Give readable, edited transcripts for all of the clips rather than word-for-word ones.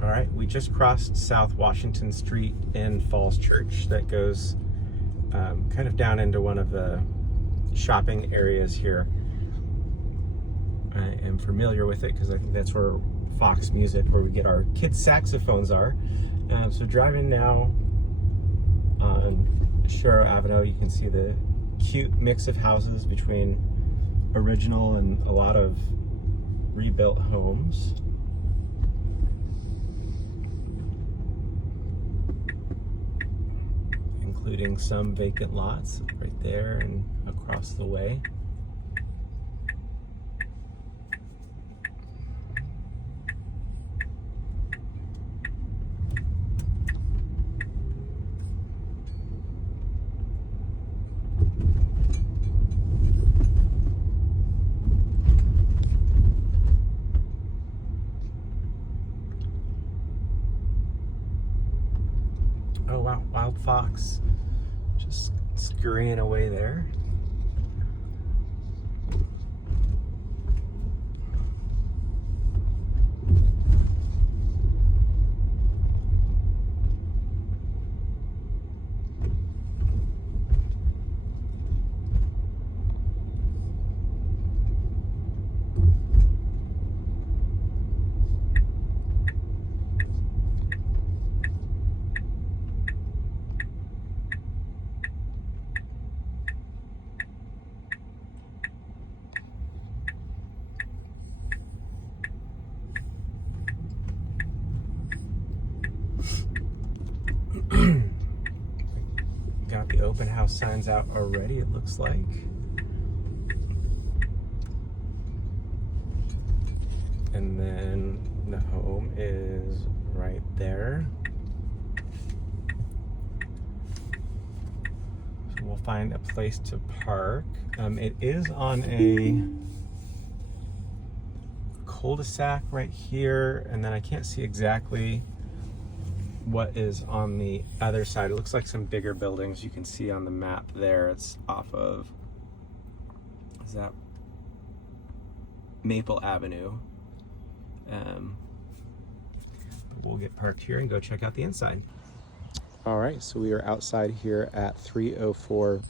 All right, we just crossed South Washington Street in Falls Church. That goes kind of down into one of the shopping areas here. I am familiar with it because I think that's where Fox Music, where we get our kids' saxophones, are. So driving now on Sharrow Avenue, you can see the cute mix of houses between original and a lot of rebuilt homes. Including some vacant lots right there and across the way. Oh wow, wild fox just scurrying away there. Got the open house signs out already, it looks like. And then the home is right there. So we'll find a place to park. It is on a cul-de-sac right here, and then I can't see exactly what is on the other side. It looks like some bigger buildings you can see on the map there. It's off of, is that Maple Avenue? But we'll get parked here and go check out the inside. All right, so we are outside here at 304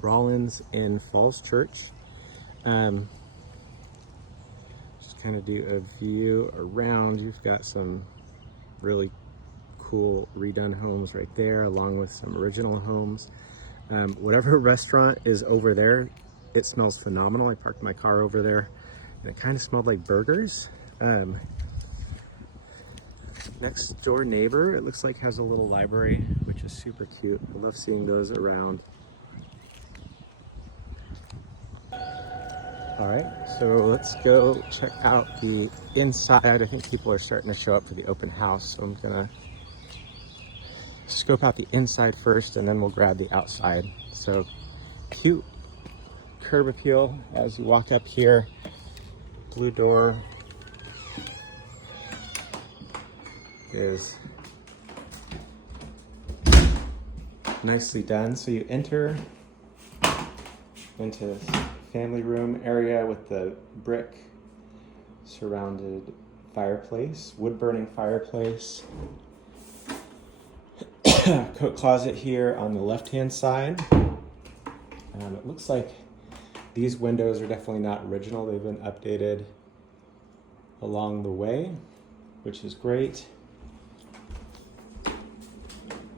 Rollins in Falls Church. Just kind of do a view around. You've got some really cool redone homes right there, along with some original homes. Whatever restaurant is over there, it smells phenomenal. I parked my car over there and it kind of smelled like burgers. Next door neighbor, it looks like, has a little library, which is super cute. I love seeing those around. All right, so let's go check out the inside. I think people are starting to show up for the open house, so I'm gonna scope out the inside first and then we'll grab the outside. So cute curb appeal as you walk up here. Blue door is nicely done. So you enter into this family room area with the brick surrounded fireplace, wood burning fireplace. Coat closet here on the left hand side. It looks like these windows are definitely not original. They've been updated along the way, which is great.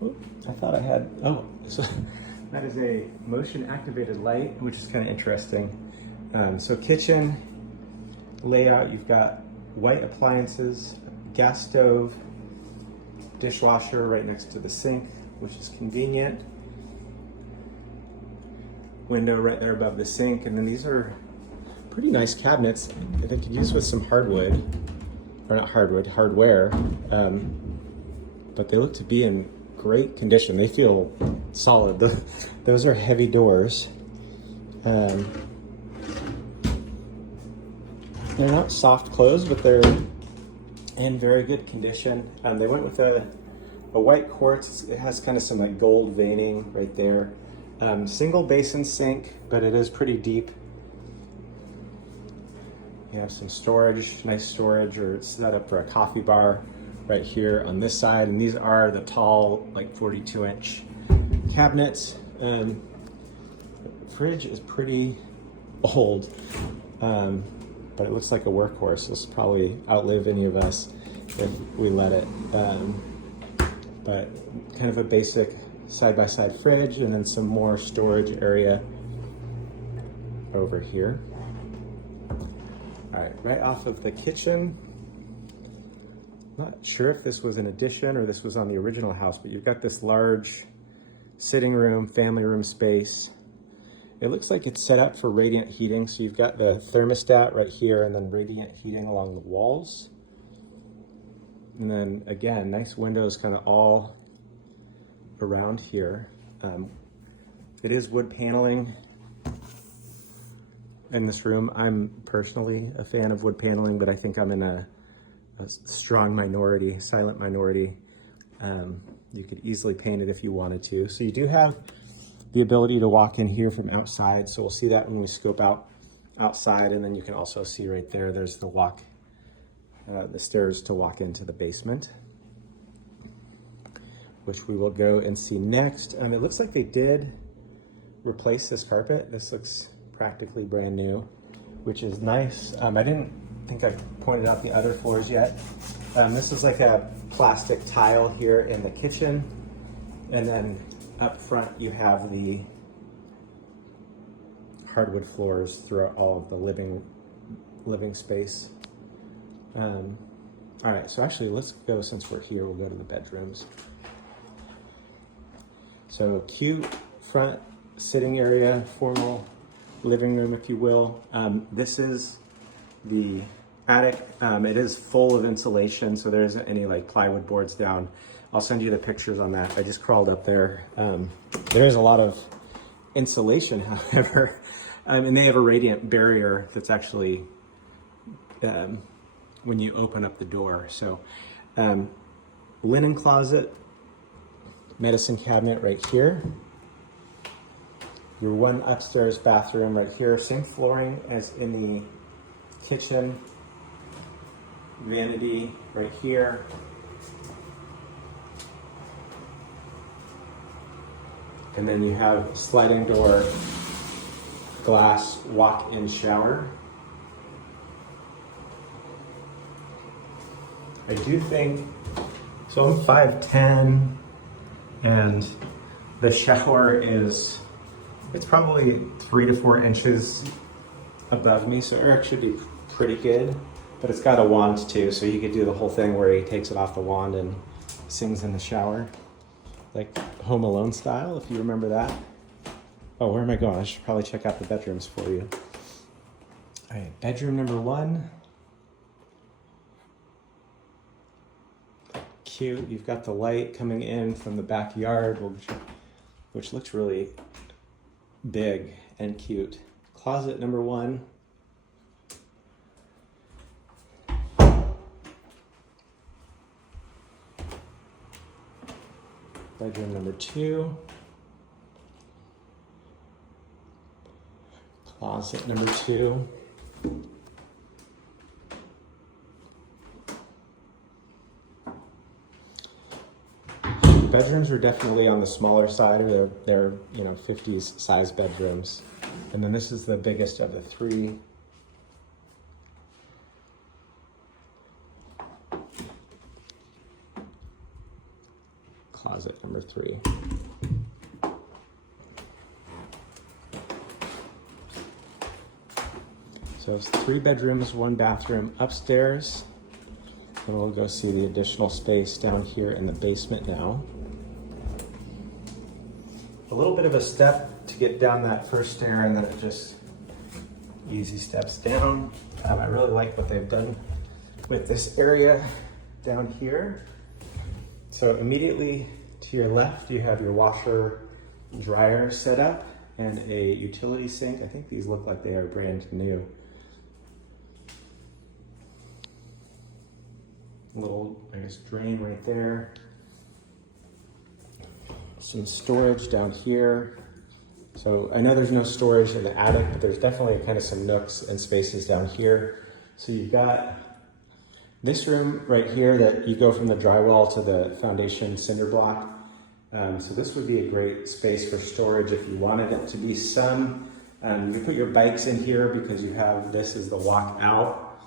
Ooh, I thought I had, so that is a motion activated light, which is kind of interesting. So kitchen layout, you've got white appliances, gas stove, dishwasher right next to the sink, which is convenient. Window right there above the sink, and then these are pretty nice cabinets that they could use with some hardwood, or not hardwood, hardware, but they look to be in great condition. They feel solid. Those are heavy doors. They're not soft close, but they're in very good condition. They went with a white quartz. It has kind of some like gold veining right there. Single basin sink, but it is pretty deep. You have some storage, nice storage, or it's set up for a coffee bar right here on this side. And these are the tall, like 42-inch cabinets. Fridge is pretty old, but it looks like a workhorse. This will probably outlive any of us if we let it. But kind of a basic side-by-side fridge, and then some more storage area over here. All right, right off of the kitchen. Not sure if this was an addition or this was on the original house, but you've got this large sitting room, family room space. It looks like it's set up for radiant heating. So you've got the thermostat right here and then radiant heating along the walls. And then again, nice windows kind of all around here. It is wood paneling in this room. I'm personally a fan of wood paneling, but I think I'm in a strong minority, silent minority. You could easily paint it if you wanted to. So you do have the ability to walk in here from outside. So we'll see that when we scope out outside. And then you can also see right there, there's the stairs to walk into the basement, which we will go and see next. It looks like they did replace this carpet. This looks practically brand new, which is nice. I didn't think I pointed out the other floors yet. This is like a plastic tile here in the kitchen. And then up front, you have the hardwood floors throughout all of the living space. All right, so actually let's go, since we're here, we'll go to the bedrooms. So cute front sitting area, formal living room, if you will. This is the attic. It is full of insulation, so there isn't any like plywood boards down. I'll send you the pictures on that. I just crawled up there. There is a lot of insulation, however, and they have a radiant barrier that's actually when you open up the door. So linen closet, medicine cabinet right here. Your one upstairs bathroom right here. Same flooring as in the kitchen. Vanity right here. And then you have sliding door, glass walk-in shower. I do think, so I'm 5'10", and the shower it's probably 3 to 4 inches above me, so Eric should be pretty good. But it's got a wand too, so you could do the whole thing where he takes it off the wand and sings in the shower, like Home Alone style, if you remember that. Oh, where am I going? I should probably check out the bedrooms for you. All right, bedroom number 1. Cute. You've got the light coming in from the backyard, which looks really big and cute. Closet number 1. Bedroom number 2. Closet number 2. Bedrooms are definitely on the smaller side. They're 50s size bedrooms. And then this is the biggest of the 3. Closet number 3. So it's 3 bedrooms, 1 bathroom upstairs. And we'll go see the additional space down here in the basement now. A little bit of a step to get down that first stair, and then it just easy steps down. I really like what they've done with this area down here. So immediately to your left, you have your washer dryer set up and a utility sink. I think these look like they are brand new. Little, drain right there. Some storage down here. So I know there's no storage in the attic, but there's definitely kind of some nooks and spaces down here. So you've got This room right here that you go from the drywall to the foundation cinder block. So this would be a great space for storage if you wanted it to be some. You can put your bikes in here because you have this as the walk out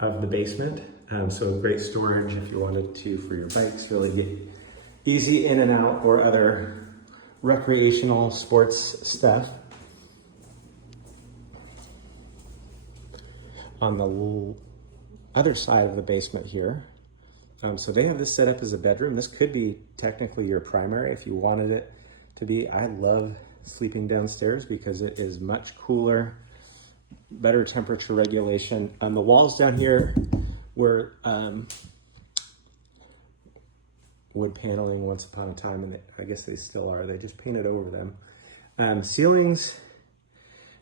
of the basement. So great storage if you wanted to for your bikes, really get easy in and out, or other recreational sports stuff. On the other side of the basement here, so they have this set up as a bedroom. This could be technically your primary if you wanted it to be. I love sleeping downstairs because it is much cooler, better temperature regulation. The walls down here were wood paneling once upon a time, and I guess they still are. They just painted over them. Ceilings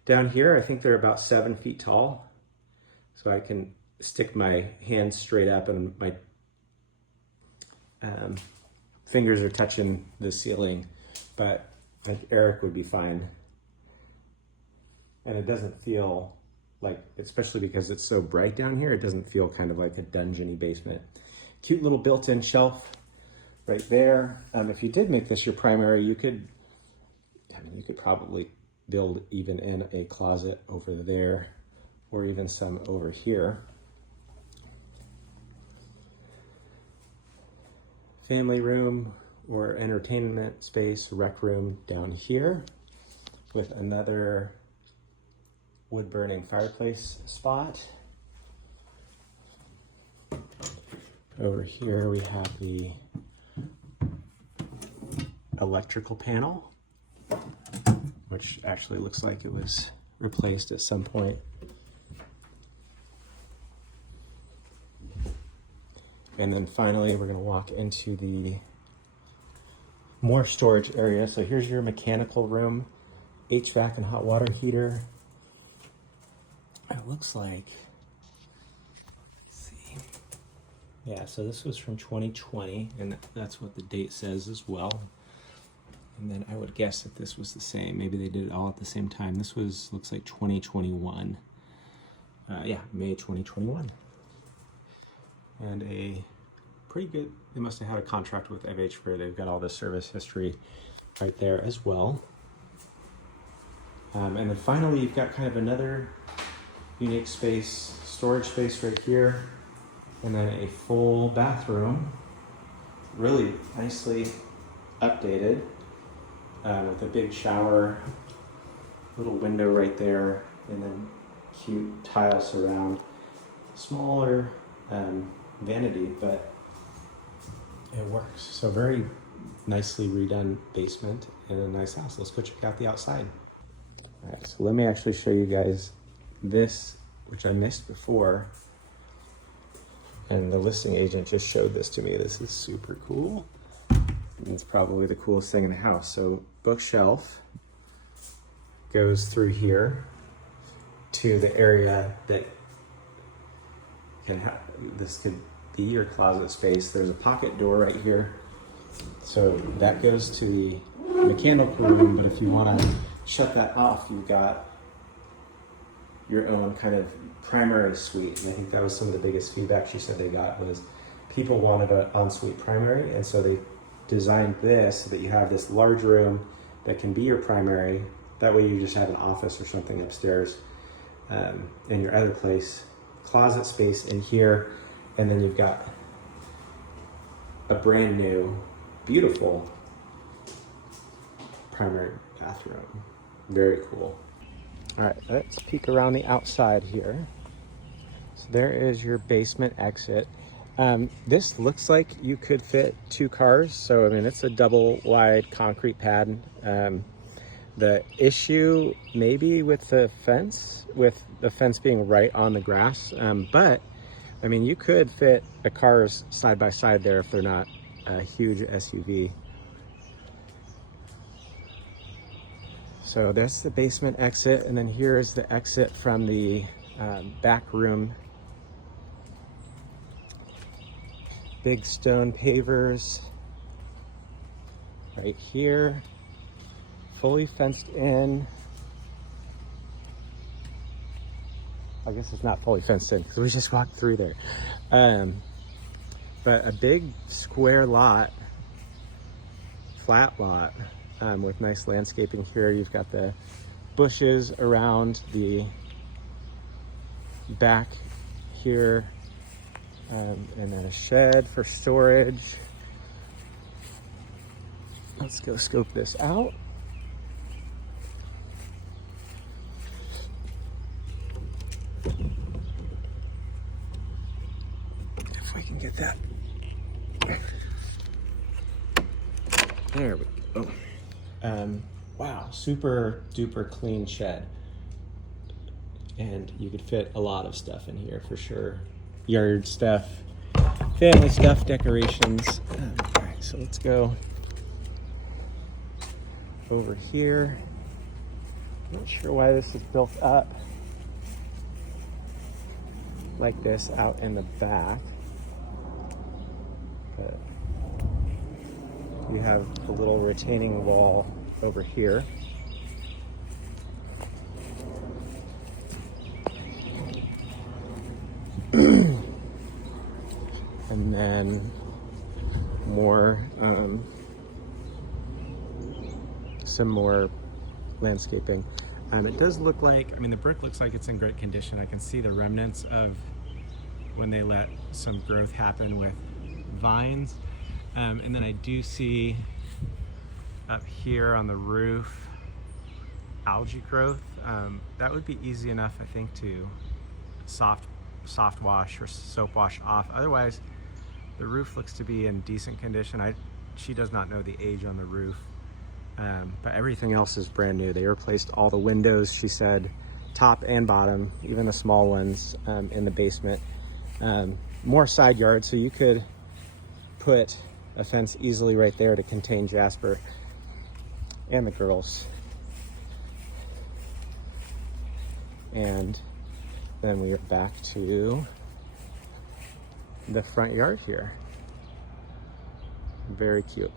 down here, I think they're about 7 feet tall. So I can stick my hands straight up and my fingers are touching the ceiling, but I think Eric would be fine. And it doesn't feel like, especially because it's so bright down here, it doesn't feel kind of like a dungeony basement. Cute little built-in shelf right there. If you did make this your primary, you could probably build even in a closet over there, or even some over here. Family room or entertainment space, rec room down here with another wood burning fireplace spot. Over here we have the electrical panel, which actually looks like it was replaced at some point. And then finally, we're gonna walk into the more storage area. So here's your mechanical room, HVAC and hot water heater. It looks like, let's see. Yeah, so this was from 2020, and that's what the date says as well. And then I would guess that this was the same. Maybe they did it all at the same time. This looks like 2021. Yeah, May 2021. And a pretty good, they must have had a contract with FH where they've got all the service history right there as well. And then finally, you've got kind of another unique space, storage space right here, and then a full bathroom, really nicely updated, with a big shower, little window right there, and then cute tile surround, smaller vanity, but it works. So very nicely redone basement in a nice house. Let's go check out the outside. All right, so let me actually show you guys this, which I missed before. And the listing agent just showed this to me. This is super cool. And it's probably the coolest thing in the house. So bookshelf goes through here to the area that can have, this could be your closet space. There's a pocket door right here. So that goes to the mechanical room, but if you want to shut that off, you've got your own kind of primary suite. And I think that was some of the biggest feedback she said they got was people wanted an ensuite primary, and so they designed this so that you have this large room that can be your primary. That way you just have an office or something upstairs in your other place. Closet space in here, and then you've got a brand new, beautiful primary bathroom. Very cool. All right, let's peek around the outside here. So there is your basement exit. This looks like you could fit 2 cars. So, I mean, it's a double wide concrete pad. The issue maybe with the fence being right on the grass. But, I mean, you could fit the cars side by side there if they're not a huge SUV. So that's the basement exit, and then here's the exit from the back room. Big stone pavers right here, fully fenced in. I guess it's not fully fenced in because we just walked through there. But a big square lot, flat lot, with nice landscaping here. You've got the bushes around the back here, and then a shed for storage. Let's go scope this out. If we can get that. There we go. Wow, super duper clean shed. And you could fit a lot of stuff in here for sure. Yard stuff, family stuff, decorations. All right, so let's go over here. Not sure why this is built up like this out in the back, but you have a little retaining wall over here. And then more, some more landscaping. It does look like, I mean, the brick looks like it's in great condition. I can see the remnants of when they let some growth happen with vines. And then I do see up here on the roof algae growth. That would be easy enough, I think, to soft wash or soap wash off. Otherwise, the roof looks to be in decent condition. She does not know the age on the roof, but everything else is brand new. They replaced all the windows, she said, top and bottom, even the small ones in the basement. More side yard, so you could put a fence easily right there to contain Jasper and the girls. And then we are back to the front yard here. Very cute.